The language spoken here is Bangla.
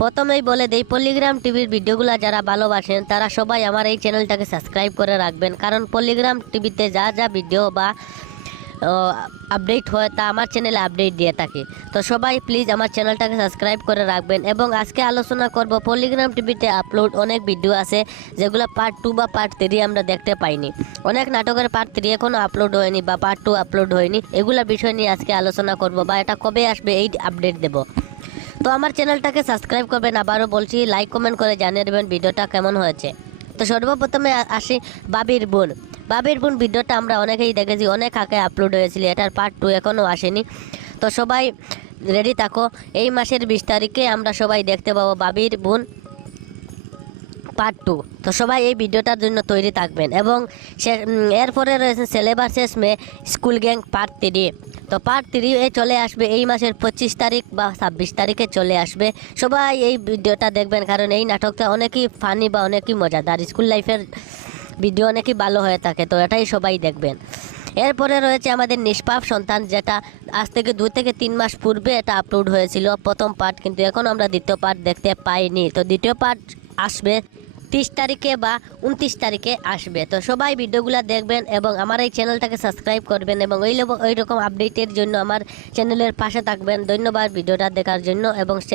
প্রথমেই বলে দেই, পল্লিগ্রাম টিভির ভিডিওগুলো যারা ভালোবাসেন তারা সবাই আমার এই চ্যানেলটাকে সাবস্ক্রাইব করে রাখবেন, কারণ পল্লিগ্রাম টিভিতে যা যা ভিডিও বা আপডেট হয় তা আমার চ্যানেলে আপডেট দিয়ে থাকি। তো সবাই প্লিজ আমার চ্যানেলটাকে সাবস্ক্রাইব করে রাখবেন। এবং আজকে আলোচনা করব, পল্লিগ্রাম টিভিতে আপলোড অনেক ভিডিও আছে যেগুলো পার্ট 2 বা পার্ট 3 আমরা দেখতে পাইনি। অনেক নাটকের পার্ট 3 এখনও আপলোড হয়নি বা পার্ট 2 আপলোড হয়নি। এগুলা বিষয় নিয়ে আজকে আলোচনা করব, বা এটা কবে আসবে এই আপডেট দেব। তো আমার চ্যানেলটাকে সাবস্ক্রাইব করবেন, আবারও বলছি, লাইক কমেন্ট করে জানিয়ে দেবেন ভিডিওটা কেমন হয়েছে। তো সর্বপ্রথমে আসি বাবির বোন। বাবির বোন ভিডিওটা আমরা অনেকেই দেখেছি, অনেক আগে আপলোড হয়েছিল, এটার পার্ট 2 এখনও আসেনি। তো সবাই রেডি থাকো, এই মাসের 20 তারিখে আমরা সবাই দেখতে পাবো বাবির বোন পার্ট 2। তো সবাই এই ভিডিওটার জন্য তৈরি থাকবেন। এবং এরপরে রয়েছে ছেলে ভার্সেস মেয়ে স্কুল গ্যাং পার্ট 3। তো পার্ট 3 চলে আসবে এই মাসের 25 তারিখ বা 26 তারিখে চলে আসবে। সবাই এই ভিডিওটা দেখবেন, কারণ এই নাটকটা অনেকই ফানি বা অনেকই মজাদার, স্কুল লাইফের ভিডিও অনেকই ভালো হয়ে থাকে। তো এটাই সবাই দেখবেন। এরপরে রয়েছে আমাদের নিষ্পাপ সন্তান, যেটা আজ থেকে 2 থেকে 3 মাস পূর্বে এটা আপলোড হয়েছিল প্রথম পার্ট, কিন্তু এখন আমরা দ্বিতীয় পার্ট দেখতে পাইনি। তো দ্বিতীয় পার্ট আসবে 30 তারিখে বা 29 তারিখে আসবে। তো সবাই ভিডিওগুলো দেখবেন এবং আমার এই চ্যানেলটাকে সাবস্ক্রাইব করবেন, এবং ওই রকম আপডেটের জন্য আমার চ্যানেলের পাশে থাকবেন। ধন্যবাদ ভিডিওটা দেখার জন্য। এবং চ্যানেল